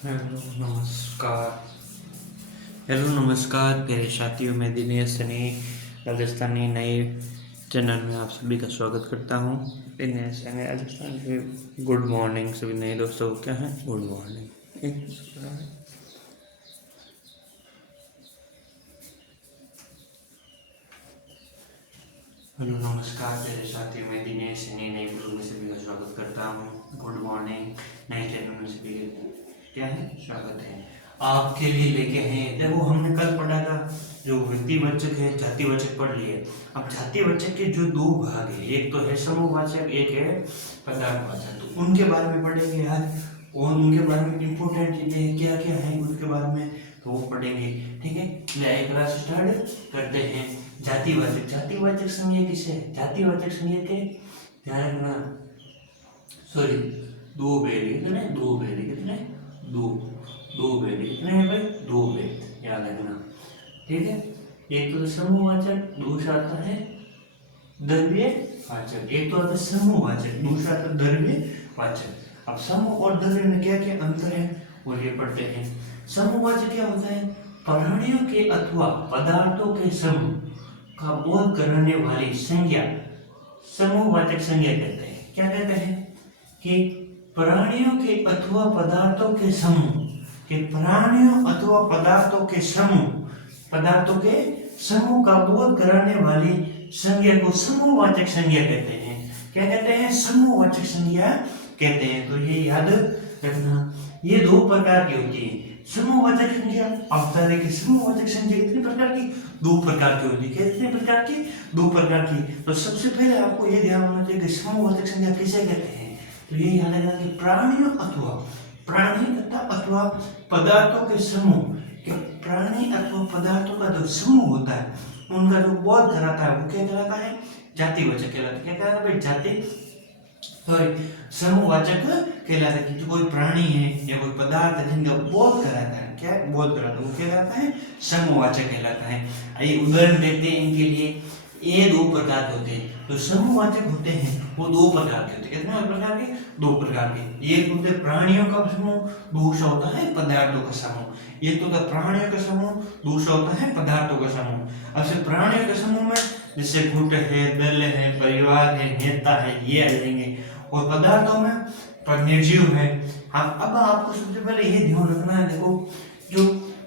Hello नमस्कार। प्यारे साथियों, मैं दिनेश सनी राजस्थानी नए चैनल में आप सभी का स्वागत करता हूँ। दिनेश सनी राजस्थान के गुड मॉर्निंग सभी नए दोस्तों को। क्या है गुड मॉर्निंग। हेलो नमस्कार प्यारे साथियों, मैं दिनेश सनी नए ब्लॉग में सभी का स्वागत करता हूँ। Good morning. नए चैनल में सभी का क्या है स्वागत है। आपके लिए लेके हैं, देखो हमने कल पढ़ा था जो वृत्तिवाचक है जातिवाचक पढ़ लिए। अब जातिवाचक के जो दो भाग है, एक तो है समूहवाचक, एक है पदार्थवाचक। तो उनके बारे में पढ़ेंगे आज, और उनके बारे में इंपॉर्टेंट चीजें क्या क्या है उसके बारे में तो वो पढ़ेंगे। ठीक है, चलिए क्लास स्टार्ट करते हैं। जातिवाचक जातिवाचक संज्ञा किसे है? जातिवाचक संज्ञा के ध्यान रखना, सॉरी, दो बेरी कितने, दो बेरी कितने, दो दो बेरी कितने हैं भाई, दो बेरी याद रखना। ठीक है, एक तो समूहवाचक, दूसरा आता है द्रव्यवाचक। एक तो आता है समूहवाचक, दूसरा आता है द्रव्यवाचक। अब समूह और द्रव्य में क्या क्या अंतर है और ये पढ़ते हैं। समूहवाचक क्या होता है? प्राणियों के अथवा पदार्थों के समूह का बोध कराने वाली संज्ञा समूहवाचक संज्ञा कहते हैं। क्या कहते हैं कि प्राणियों के अथवा पदार्थों के समूह, के प्राणियों अथवा पदार्थों के समूह का बोध कराने वाली संज्ञा को समूहवाचक संज्ञा कहते हैं। क्या कहते हैं? समूहवाचक संज्ञा कहते हैं। तो ये याद रखना, ये दो प्रकार की होती है समूहवाचक संज्ञा। अब बता दें कि समूहवाचक संज्ञा कितने प्रकार की? दो प्रकार की होती है। कितने प्रकार की? दो प्रकार की। तो सबसे पहले आपको ये ध्यान होना चाहिए कि समूहवाचक संज्ञा किसे कहते हैं। तो ये याद रखना कि प्राणियों अथवा प्राणी तथा अथवा पदार्थों के समूह, के प्राणी अथवा पदार्थों का जो समूह होता है उनका जो बोध कराता है वो क्या कहलाता है? जातिवाचक कहलाता है। क्या कहलाता है? जाति सॉरी समूहवाचक कहलाता है। कि जो कोई प्राणी है या कोई पदार्थ है जिनका बोध कराता है, क्या बोध कराता है, वो क्या कहलाता है? समूहवाचक कहलाता है। आइए उदाहरण देखते हैं इनके लिए। ये दो प्रकार के होते हैं, जो समूहवाचक होते हैं वो दो प्रकार के होते हैं। कितने प्रकार के? दो प्रकार के। एक होते हैं प्राणियों का समूह, दूसरा होता है पदार्थों का समूह। एक तो होता है प्राणियों का समूह, दूसरा होता है पदार्थों का समूह। अब से प्राणियों के समूह में जैसे गुट है, दल है, परिवार है, नेता है, ये आ जाएंगे। और पदार्थों में पर निर्जीव है। अब आपको सबसे पहले ये ध्यान रखना है, देखो जो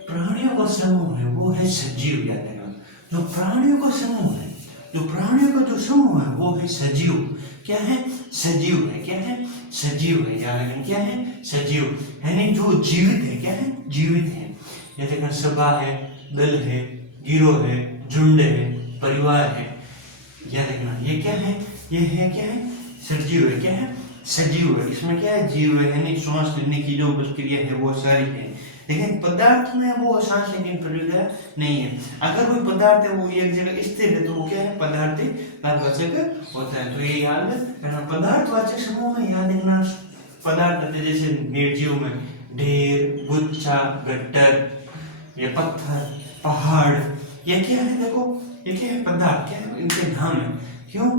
प्राणियों का समूह है वो है सजीव। याद रखना, जो प्राणियों का समूह है, जो प्राणियों का जो समूह है वो है सजीव। क्या है? सजीव है। क्या है? सजीव है। याद रखना, क्या है? सजीव, यानी जो जीवित है। क्या है? जीवित है। ये देखना, सभा है, दल है, गिरोह है, झुंड है, परिवार है। याद रखना, ये क्या है? ये है क्या है? सजीव है। क्या है? सजीव है। इसमें क्या है? जीव है, यानी श्वास लेने की जो प्रक्रिया है वो सारी है। लेकिन पदार्थ में वो सांस लेने की प्रक्रिया नहीं है। अगर कोई पदार्थ है वो एक जगह स्थिर है तो वो क्या है? पदार्थवाचक होता है। तो ये याद रखना। पदार्थवाचक समूह में याद रखना पदार्थ होते हैं जैसे निर्जीव में ढेर, गुच्छा, गट्टर, ये पत्थर, पहाड़, ये क्या है? देखो ये क्या है? पदार्थ। क्या है? इनके नाम है। क्यों?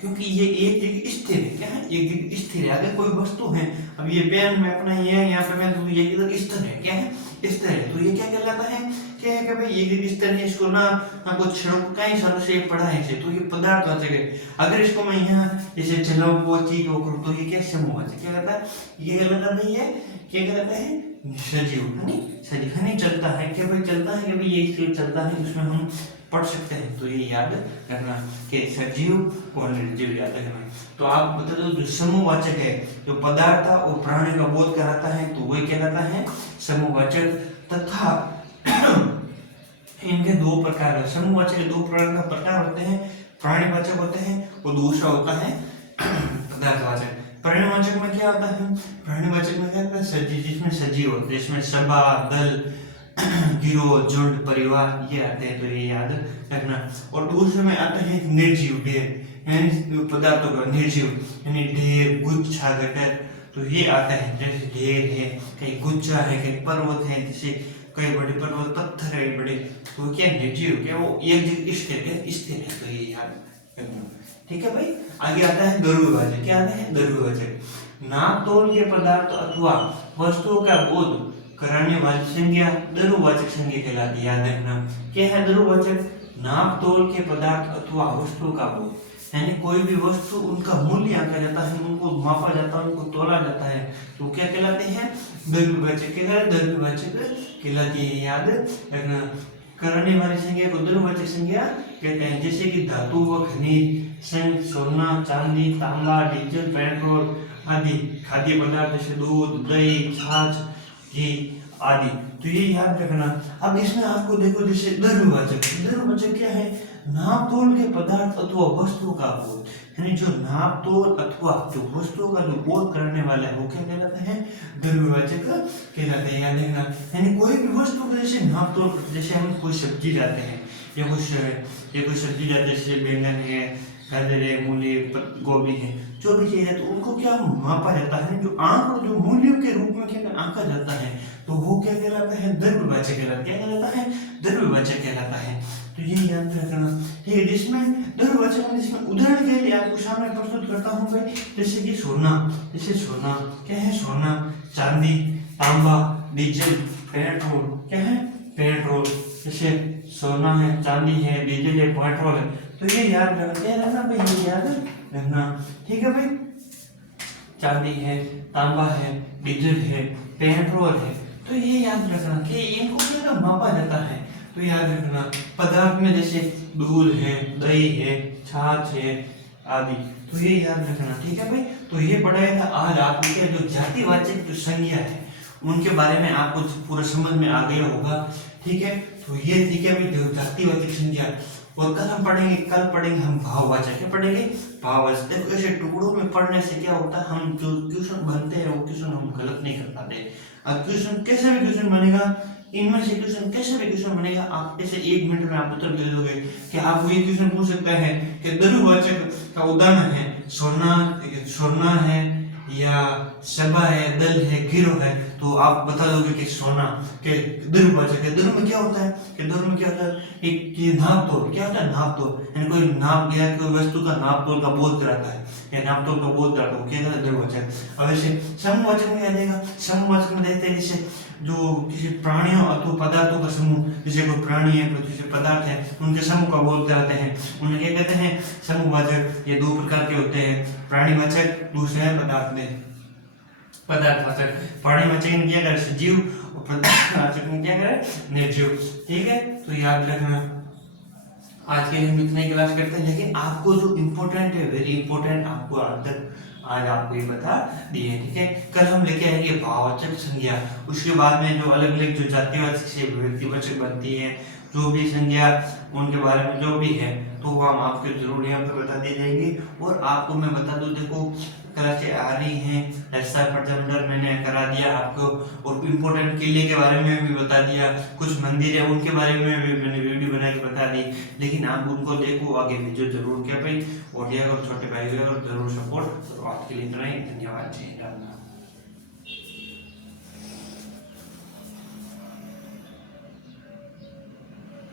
क्योंकि ये एक जगह स्थिर है। क्या है? एक जगह स्थिर है। अगर कोई वस्तु है, अब ये पेन में अपना ये यहाँ पे मैं तो ये इधर स्थिर है। क्या है? स्थिर है। तो ये क्या कहलाता है? क्या है कि भाई ये जगह स्थिर है, इसको ना कुछ कई सालों से पढ़ा है इसे, तो ये पदार्थवाचक है। अगर इसको मैं यहाँ जैसे चलाऊं वो चीज वो करूँ तो ये क्या समूहवाचक क्या कहलाता है? ये कहलाता है ये क्या कहलाता है? सजीव। है सजीव, है चलता है। क्या भाई चलता है? कि भाई ये चीज चलता है, उसमें हम पढ़ सकते हैं। तो ये याद रखना कि सजीव और निर्जीव याद रखना। तो आप बता दो, जो समूहवाचक है जो पदार्थ और प्राणी का बोध कराता है तो वही कहलाता है समूहवाचक। तथा इनके दो प्रकार है। समूहवाचक के दो प्रकार होते हैं, प्राणीवाचक होते हैं और दूसरा होता है पदार्थवाचक। प्राणीवाचक में क्या होता है? प्राणीवाचक में क्या होता है? सजीव, जिसमें सजीव होते हैं, जिसमें सभा, दल, गिरोह, झुंड, परिवार ये आते हैं। तो ये याद रखना। और दूसरे में आता है निर्जीव, ढेर, यानी पदार्थों का निर्जीव, यानी ढेर, गुच्छा, गटर। तो ये आता है। जैसे ढेर है, कहीं गुच्छा है, कहीं पर्वत है, जैसे कई बड़े पर्वत, पत्थर है बड़े, तो क्या निर्जीव, क्या वो एक जगह स्थिर है, स्थिर है। तो ये याद रखना। ठीक है भाई। आगे आता है द्रव्यवाचक। क्या आता है? द्रव्यवाचक। नाप तोल के पदार्थ अथवा वस्तुओं का बोध कराने वाली संज्ञा द्रव्यवाचक संज्ञा कहलाती है। याद रखना क्या है द्रव्यवाचक, नाप तोल के पदार्थ अथवा वस्तुओं का बोध, यानी कोई भी वस्तु उनका मूल्य आंका जाता है, उनको मापा जाता है, उनको तोला जाता है, तो क्या कहलाते हैं द्रव्यवाचक। क्या कहलाते हैं द्रव्यवाचक कहलाती है। याद रखना करने वाली संज्ञा को द्रव्यवाचक संज्ञा कहते हैं। जैसे कि धातु व खनिज, सोना, चांदी, तांबा, डीजल, पेट्रोल आदि, खाद्य पदार्थ जैसे दूध, दही, छाछ, घी आदि, तो ये याद रखना। अब इसमें आपको देखो जैसे द्रव्यवाचक क्या है, नाप तोल के पदार्थ अथवा वस्तु का बोध, यानी जो नाप तोल अथवा जो वस्तु का जो बोध करने वाला है वो क्या कहलाता है द्रव्यवाचक कहलाते हैं। याद रखना यानी कोई भी वस्तु का जैसे नाप तोल, जैसे हम कोई सब्जी लाते हैं या कोई सब्जी लाते हैं जैसे बैंगन है, गाजर है, मूली, गोभी है, जो भी चीज है तो उनको क्या मापा जाता है, जो आंक जो मूल्यों के रूप में क्या आंका जाता है, तो वो क्या कहलाता है द्रव्यवाचक कहलाता है। क्या कहलाता है द्रव्यवाचक कहलाता है। तो ये याद रखना ठीक है। जिसमें द्रव्यवाचक में जिसमें उदाहरण के लिए आपको सामने प्रस्तुत करता हूँ भाई, जैसे कि सोना, जैसे सोना क्या है, सोना, चांदी, तांबा, डीजल, पेट्रोल, क्या है पेट्रोल, जैसे सोना है, चांदी है, डीजल है, पेट्रोल है, तो ये याद रखना भाई, ये याद रखना ठीक है भाई। चांदी है, तांबा है, डीजल है, पेट्रोल है, तो ये याद रखना कि इनको क्या मापा जाता है। तो याद रखना पदार्थ में जैसे दूध है, दही है, छाछ है आदि, तो ये याद रखना ठीक है भाई। तो ये पढ़ाया था आज आपको क्या जो जातिवाचक जो संज्ञा है उनके बारे में आपको पूरा समझ में आ गया होगा ठीक है। तो ये ठीक है भाई जो जातिवाचक संज्ञा। और कल पढ़ेंगे हम भाववाचक। क्या पढ़ेंगे भाववाचक। देखो ऐसे टुकड़ों में पढ़ने से क्या होता है, हम जो क्वेश्चन बनते हैं वो क्वेश्चन हम गलत नहीं कर पाते। अब क्वेश्चन कैसे भी क्वेश्चन बनेगा, इनमें से क्वेश्चन कैसे भी क्वेश्चन बनेगा, आप ऐसे 1 मिनट में आप उत्तर दे दोगे कि आप वो ये क्वेश्चन पूछ सकते हैं कि द्रव्यवाचक का उदाहरण है सोना है या सभा है, दल है, गिरोह है, तो आप बता दोगे कि सोना के द्रव्यवाचक है। द्रव्य में क्या होता है कि द्रव्य में क्या होता है एक ये नाप तोल, क्या होता है नाप तोल, यानी कोई नाप या कोई वस्तु का नाप तोल का बोध कराता है या नाप तोल का बोध कराता है, क्या कहता है द्रव्यवाचक। अब ऐसे समूहवाचक में क्या देगा, समूहवाचक में देखते हैं जैसे जो किसी प्राणियों अथवा पदार्थों का समूह, जैसे कोई प्राणी है, जैसे पदार्थ है, उनके समूह का बोध कराते हैं, उन्हें क्या कहते हैं समूहवाचक। ये 2 प्रकार के होते हैं, प्राणीवाचक, दूसरे है पदार्थवाचक। प्राणीवाचक में क्या करे सजीव और पदार्थवाचक में क्या करे निर्जीव। ठीक है, तो याद रखना। आज के लिए हम इतना ही क्लास करते हैं, लेकिन आपको जो इम्पोर्टेंट है वेरी इंपॉर्टेंट आपको आज आपको ये बता दिए। ठीक है, कल हम लेके आएंगे भाववाचक संज्ञा, उसके बाद में जो अलग अलग जो जातिवाचक से व्यक्तिवाचक बनती है, जो भी संज्ञा उनके बारे में जो भी है तो वो हम आपको जरूर यहाँ पे बता दी जाएंगी। और आपको मैं बता दूं, देखो क्लासें आ रही हैं, ऐसा प्रजामंडल मैंने करा दिया आपको, और इम्पोर्टेंट किले के बारे में भी बता दिया, कुछ मंदिर है उनके बारे में भी मैंने वीडियो बना के बता दी, लेकिन आप उनको देखो आगे भेजो जरूर क्या भाई। और छोटे भाई और जरूर सपोर्ट। तो आज के लिए इतना ही, धन्यवाद, जय राम।